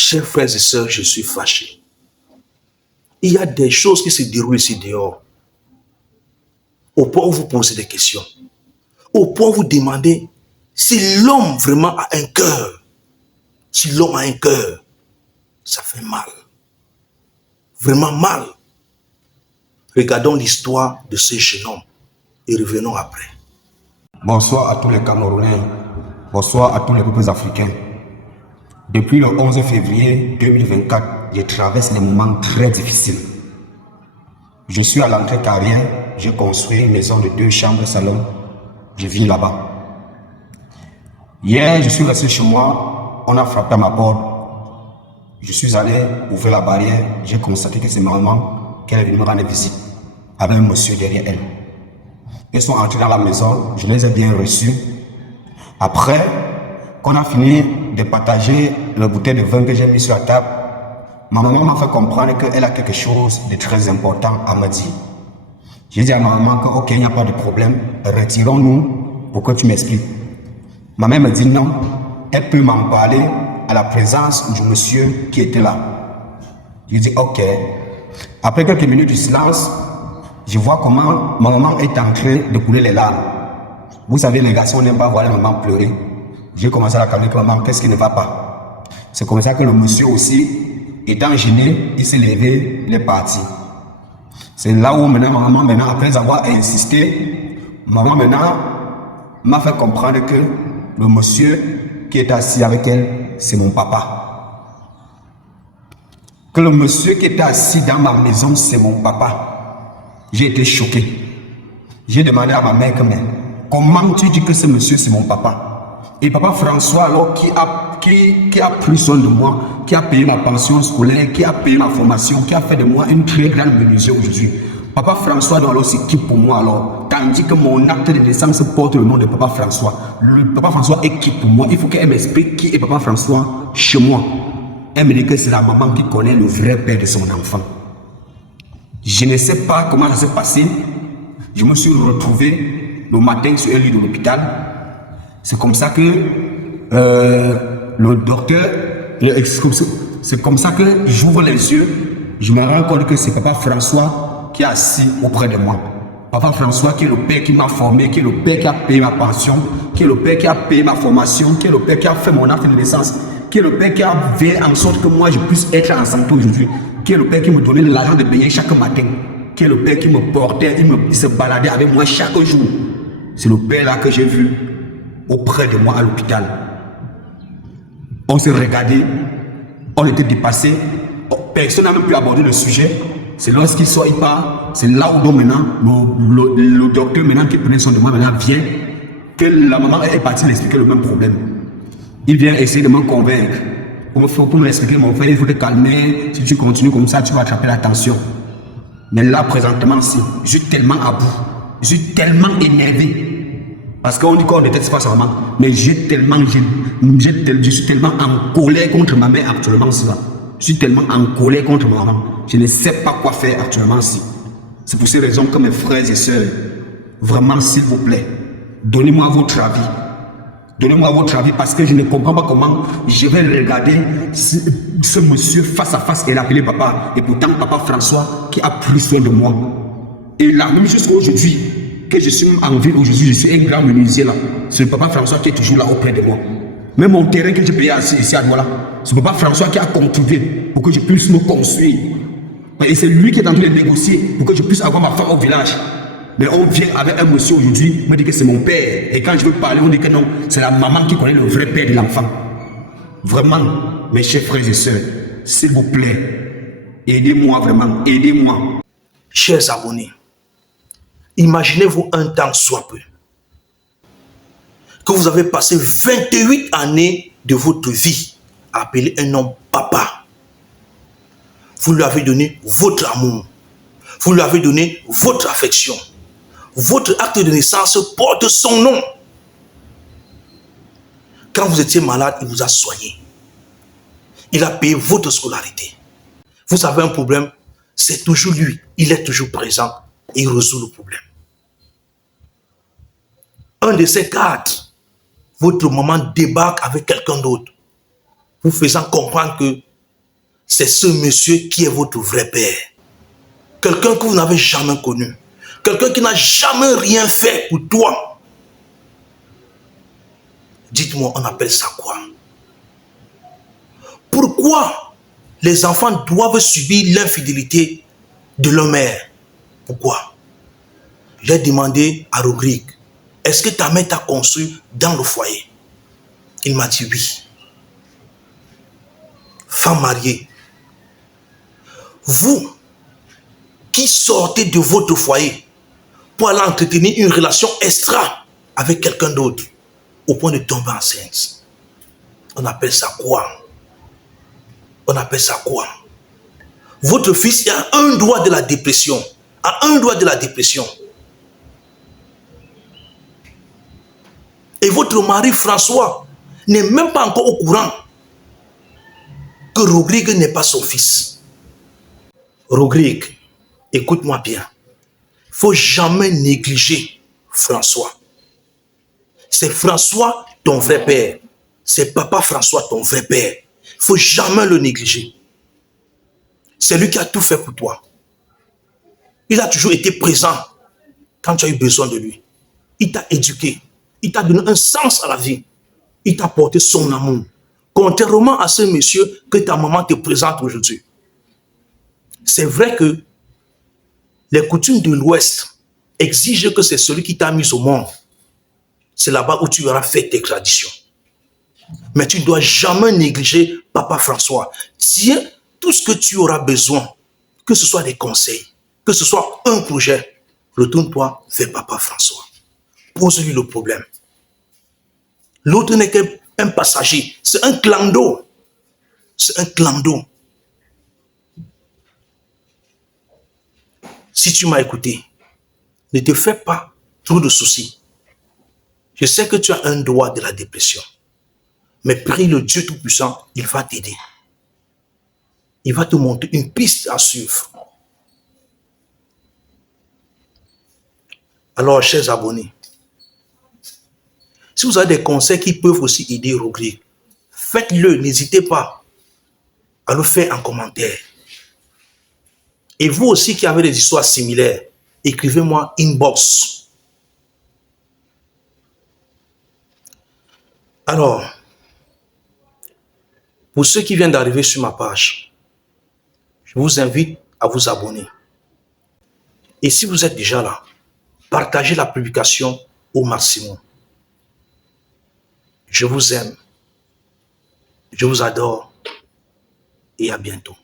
Chers frères et sœurs, je suis fâché. Il y a des choses qui se déroulent ici dehors. Au point où vous posez des questions. Au point où vous demandez si l'homme vraiment a un cœur. Si l'homme a un cœur, ça fait mal. Vraiment mal. Regardons l'histoire de ce jeune homme et revenons après. Bonsoir à tous les Camerounais. Bonsoir à tous les peuples africains. Depuis le 11 février 2024, je traverse des moments très difficiles. Je suis à l'entrée carrière, j'ai construit une maison de 2 chambres salon. Je vis là-bas. Hier, je suis resté chez moi, on a frappé à ma porte. Je suis allé ouvrir la barrière, j'ai constaté que c'est ma maman qui est venue me rendre visite avec un monsieur derrière elle. Ils sont entrés dans la maison, je les ai bien reçus. Après qu'on a fini de partager le bouteille de vin que j'ai mis sur la table, ma maman m'a fait comprendre qu'elle a quelque chose de très important à me dire. J'ai dit à ma maman que ok, il n'y a pas de problème, retirons-nous pour que tu m'expliques. Ma mère me dit non, elle peut m'en parler à la présence du monsieur qui était là. J'ai dit ok. Après quelques minutes de silence, je vois comment ma maman est en train de couler les larmes. Vous savez, les garçons n'aiment pas voir la maman pleurer. J'ai commencé à la calmer, maman, qu'est-ce qui ne va pas? C'est comme ça que le monsieur aussi, étant gêné, il s'est levé, il est parti. C'est là où maintenant, ma maman, après avoir insisté, maman maintenant m'a fait comprendre que le monsieur qui est assis avec elle, c'est mon papa. Que le monsieur qui était assis dans ma maison, c'est mon papa. J'ai été choqué. J'ai demandé à ma mère que, mais comment tu dis que ce monsieur c'est mon papa? Et papa François, alors qui a pris soin de moi, qui a payé ma pension scolaire, qui a payé ma formation, qui a fait de moi une très grande menuisier aujourd'hui. Papa François doit alors s'équiper pour moi alors. Tandis que mon acte de naissance porte le nom de papa François. Le papa François est qui pour moi? Il faut qu'elle m'explique qui est papa François chez moi. Elle me dit que c'est la maman qui connaît le vrai père de son enfant. Je ne sais pas comment ça s'est passé. Je me suis retrouvé le matin sur un lit de l'hôpital. C'est comme ça que le docteur, c'est comme ça que j'ouvre les yeux. Je me rends compte que c'est papa François qui est assis auprès de moi. Papa François qui est le père qui m'a formé, qui est le père qui a payé ma pension, qui est le père qui a payé ma formation, qui est le père qui a fait mon acte de naissance, qui est le père qui a veillé en sorte que moi je puisse être en santé aujourd'hui, qui est le père qui me donnait l'argent de payer chaque matin, qui est le père qui me portait, il se baladait avec moi chaque jour. C'est le père là que j'ai vu auprès de moi à l'hôpital. On s'est regardé, on était dépassé, personne n'a même pu aborder le sujet. C'est lorsqu'il sort, il part, c'est là où donc maintenant, le docteur maintenant qui prenait soin de moi maintenant vient, que la maman est partie l'expliquer le même problème. Il vient essayer de me convaincre, pour me l'expliquer, mon frère, il faut te calmer, si tu continues comme ça, tu vas attraper la tension. Mais là, présentement, si, je suis tellement à bout, je suis tellement énervé. Parce qu'on dit qu'on ne déteste pas sa maman, mais je suis tellement en colère contre ma mère actuellement. Je suis tellement en colère contre ma maman. Je ne sais pas quoi faire actuellement. C'est pour ces raisons que mes frères et sœurs, vraiment s'il vous plaît, donnez-moi votre avis. Donnez-moi votre avis parce que je ne comprends pas comment je vais regarder ce monsieur face à face et l'appeler papa. Et pourtant papa François qui a pris soin de moi. Et là, même jusqu'à aujourd'hui, que je suis en ville aujourd'hui, je suis un grand menuisier là. C'est le papa François qui est toujours là auprès de moi. Même mon terrain que j'ai payé ici à Douala, c'est le papa François qui a contribué pour que je puisse me construire. Et c'est lui qui est en train de négocier pour que je puisse avoir ma femme au village. Mais on vient avec un monsieur aujourd'hui, me dit que c'est mon père. Et quand je veux parler, on dit que non, c'est la maman qui connaît le vrai père de l'enfant. Vraiment, mes chers frères et sœurs, s'il vous plaît, aidez-moi vraiment, aidez-moi. Chers abonnés, imaginez-vous un temps soit peu que vous avez passé 28 années de votre vie à appeler un homme papa. Vous lui avez donné votre amour. Vous lui avez donné votre affection. Votre acte de naissance porte son nom. Quand vous étiez malade, il vous a soigné. Il a payé votre scolarité. Vous avez un problème, c'est toujours lui. Il est toujours présent et il résout le problème. Un de ces quatre, votre maman débarque avec quelqu'un d'autre, vous faisant comprendre que c'est ce monsieur qui est votre vrai père. Quelqu'un que vous n'avez jamais connu. Quelqu'un qui n'a jamais rien fait pour toi. Dites-moi, on appelle ça quoi? Pourquoi les enfants doivent subir l'infidélité de leur mère? Pourquoi? J'ai demandé à Rodrigue, est-ce que ta mère t'a conçu dans le foyer? Il m'a dit oui. Femme mariée, vous qui sortez de votre foyer pour aller entretenir une relation extra avec quelqu'un d'autre au point de tomber enceinte, on appelle ça quoi? On appelle ça quoi? Votre fils est à un doigt de la dépression. À un doigt de la dépression. Et votre mari François n'est même pas encore au courant que Rodrigue n'est pas son fils. Rodrigue, écoute-moi bien. Il ne faut jamais négliger François. C'est François ton vrai père. C'est papa François ton vrai père. Il ne faut jamais le négliger. C'est lui qui a tout fait pour toi. Il a toujours été présent quand tu as eu besoin de lui. Il t'a éduqué. Il t'a donné un sens à la vie. Il t'a porté son amour. Contrairement à ce monsieur que ta maman te présente aujourd'hui. C'est vrai que les coutumes de l'Ouest exigent que c'est celui qui t'a mis au monde. C'est là-bas où tu auras fait tes traditions. Mais tu ne dois jamais négliger Papa François. Tiens tout ce que tu auras besoin, que ce soit des conseils, que ce soit un projet, retourne-toi vers Papa François. Pose-lui le problème. L'autre n'est qu'un passager. C'est un clan d'eau. C'est un clan d'eau. Si tu m'as écouté, ne te fais pas trop de soucis. Je sais que tu as un doigt de la dépression. Mais prie le Dieu Tout-Puissant, il va t'aider. Il va te montrer une piste à suivre. Alors, chers abonnés, si vous avez des conseils qui peuvent aussi aider Rodrigue, faites-le, n'hésitez pas à le faire en commentaire. Et vous aussi qui avez des histoires similaires, écrivez-moi inbox. Alors, pour ceux qui viennent d'arriver sur ma page, je vous invite à vous abonner. Et si vous êtes déjà là, partagez la publication au maximum. Je vous aime, je vous adore et à bientôt.